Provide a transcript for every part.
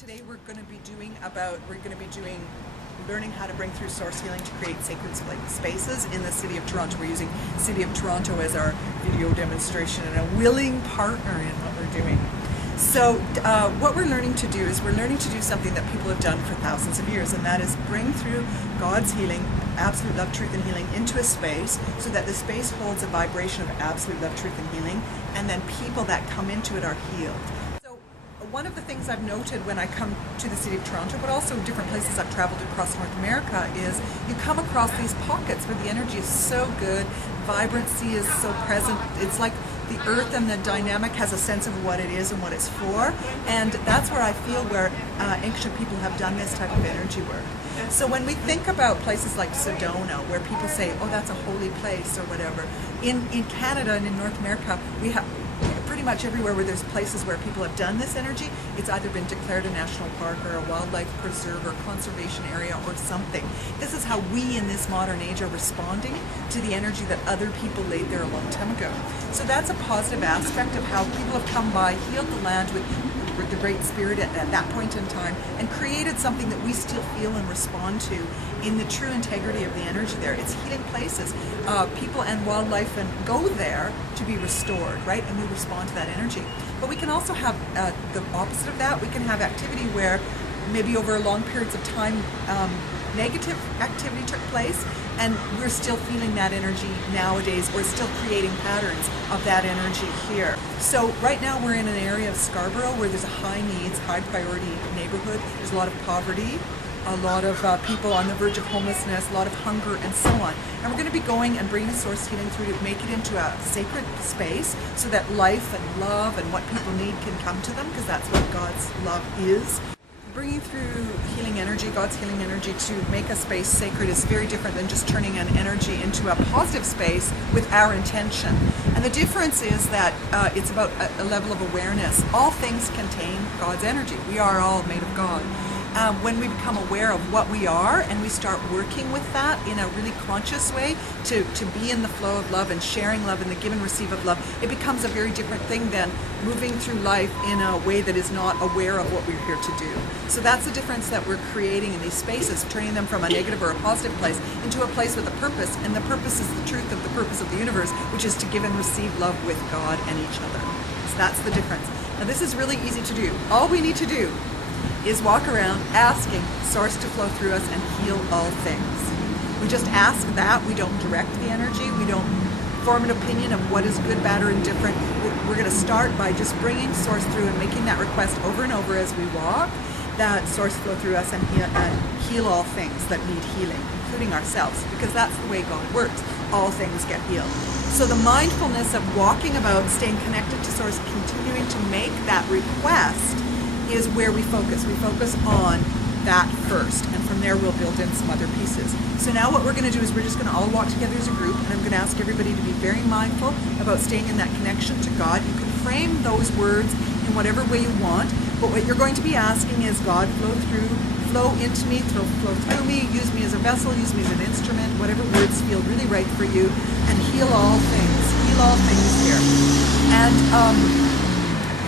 Today we're going to be doing learning how to bring through source healing to create sacred spaces in the City of Toronto. We're using City of Toronto as our video demonstration and a willing partner in what we're doing. So what we're learning to do is we're learning to do something that people have done for thousands of years, and that is bring through God's healing, absolute love, truth, and healing into a space so that the space holds a vibration of absolute love, truth, and healing, and then people that come into it are healed. One of the things I've noted when I come to the City of Toronto, but also different places I've traveled across North America, is you come across these pockets where the energy is so good, vibrancy is so present. It's like the earth and the dynamic has a sense of what it is and what it's for, and that's where I feel where ancient people have done this type of energy work. So when we think about places like Sedona, where people say, oh, that's a holy place or whatever, in Canada and in North America, we have pretty much everywhere where there's places where people have done this energy, it's either been declared a national park or a wildlife preserve or conservation area or something. This is how we in this modern age are responding to the energy that other people laid there a long time ago. So that's a positive aspect of how people have come by, healed the land with the Great Spirit at that point in time, and created something that we still feel and respond to in the true integrity of the energy there. It's healing places. People and wildlife and go there to be restored, right? And we respond to that energy. But we can also have the opposite of that. We can have activity where maybe over long periods of time negative activity took place, and we're still feeling that energy nowadays, or still creating patterns of that energy here. So right now we're in an area of Scarborough where there's a high needs, high priority neighborhood. There's a lot of poverty, a lot of people on the verge of homelessness, a lot of hunger, and so on. And we're going to be going and bringing source healing through to make it into a sacred space so that life and love and what people need can come to them, because that's what God's love is. Bringing through healing energy, God's healing energy, to make a space sacred is very different than just turning an energy into a positive space with our intention. And the difference is that it's about a level of awareness. All things contain God's energy. We are all made of God. When we become aware of what we are and we start working with that in a really conscious way to be in the flow of love and sharing love and the give and receive of love, it becomes a very different thing than moving through life in a way that is not aware of what we're here to do. So that's the difference that we're creating in these spaces, turning them from a negative or a positive place into a place with a purpose, and the purpose is the truth of the purpose of the universe, which is to give and receive love with God and each other. So that's the difference. Now this is really easy to do. All we need to do is walk around asking Source to flow through us and heal all things. We just ask that. We don't direct the energy. We don't form an opinion of what is good, bad, or indifferent. We're going to start by just bringing Source through and making that request over and over as we walk, that Source flow through us and heal all things that need healing, including ourselves, because that's the way God works. All things get healed. So the mindfulness of walking about, staying connected to Source, continuing to make that request is where we focus. We focus on that first, and from there we'll build in some other pieces. So now what we're going to do is we're just going to all walk together as a group, and I'm going to ask everybody to be very mindful about staying in that connection to God. You can frame those words in whatever way you want, but what you're going to be asking is, God, flow into me, flow through me, use me as a vessel, use me as an instrument, whatever words feel really right for you, and heal all things here. And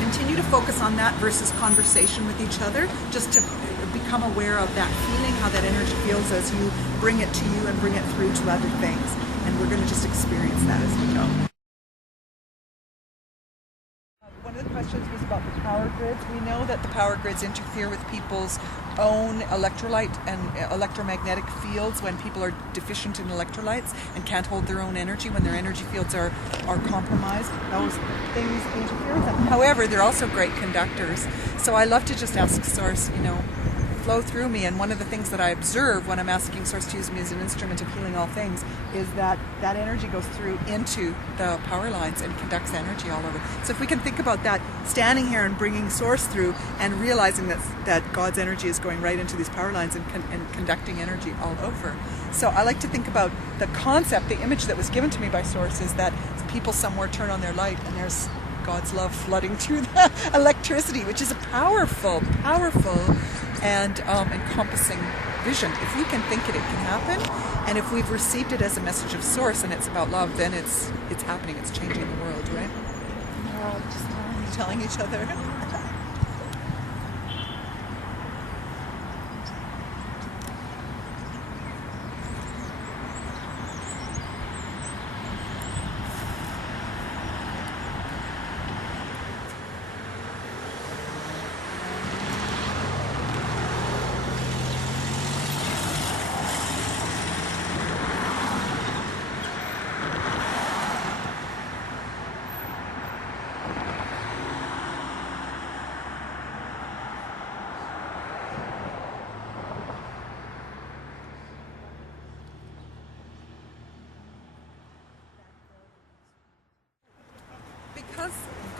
continue to focus on that versus conversation with each other, just to become aware of that feeling, how that energy feels as you bring it to you and bring it through to other things. And we're going to just experience that as we go. One of the questions was about the power grids. We know that the power grids interfere with people's own electrolyte and electromagnetic fields when people are deficient in electrolytes and can't hold their own energy, when their energy fields are compromised. Those things interfere with them. However, they're also great conductors. So I love to just ask Source, flow through me. And one of the things that I observe when I'm asking Source to use me as an instrument of healing all things is that that energy goes through into the power lines and conducts energy all over. So if we can think about that, standing here and bringing Source through and realizing that God's energy is going right into these power lines and conducting energy all over. So I like to think about the concept, the image that was given to me by Source is that people somewhere turn on their light and there's God's love flooding through the electricity, which is a powerful and encompassing vision. If we can think it, it can happen. And if we've received it as a message of Source and it's about love, then it's happening. It's changing the world, right? We're all just telling each other.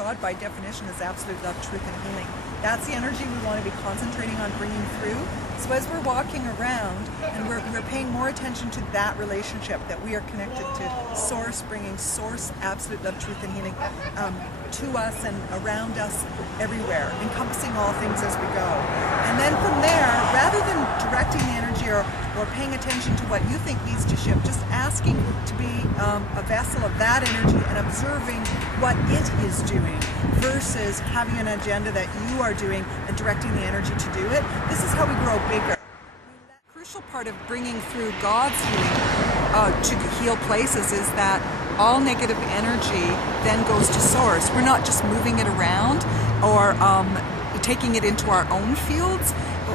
God by definition is absolute love, truth, and healing. That's the energy we want to be concentrating on bringing through. So as we're walking around and we're paying more attention to that relationship, that we are connected to Source, bringing Source, absolute love, truth, and healing to us and around us everywhere, encompassing all things as we go. And then from there, rather than directing the energy or paying attention to what you think needs to shift, just asking to be a vessel of that energy and observing what it is doing versus having an agenda that you are doing and directing the energy to do it. This is how we grow bigger. The crucial part of bringing through God's healing to heal places is that all negative energy then goes to Source. We're not just moving it around or taking it into our own fields.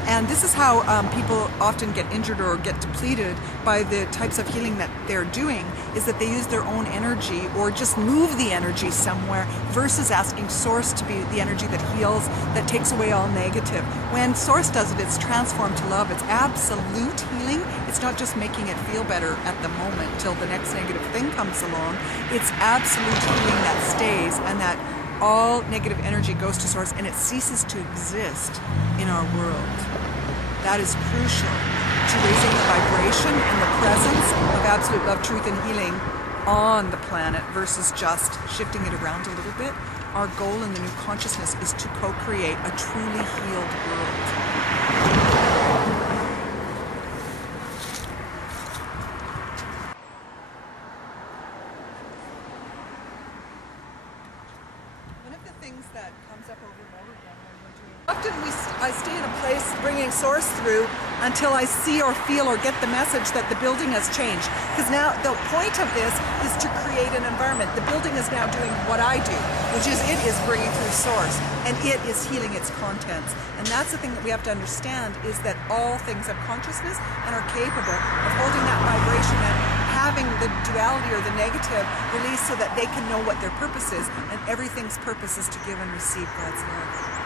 And this is how people often get injured or get depleted by the types of healing that they're doing, is that they use their own energy or just move the energy somewhere versus asking Source to be the energy that heals, that takes away all negative. When Source does it, it's transformed to love. It's absolute healing. It's not just making it feel better at the moment till the next negative thing comes along. It's absolute healing that stays, and that all negative energy goes to Source and it ceases to exist in our world. That is crucial to raising the vibration and the presence of absolute love, truth, and healing on the planet versus just shifting it around a little bit. Our goal in the new consciousness is to co-create a truly healed world. That comes up over and over again when we're doing. Often I stay in a place bringing Source through until I see or feel or get the message that the building has changed. Because now the point of this is to create an environment. The building is now doing what I do, which is it is bringing through Source and it is healing its contents. And that's the thing that we have to understand, is that all things have consciousness and are capable of holding that vibration and having the duality or the negative released so that they can know what their purpose is, and everything's purpose is to give and receive God's love.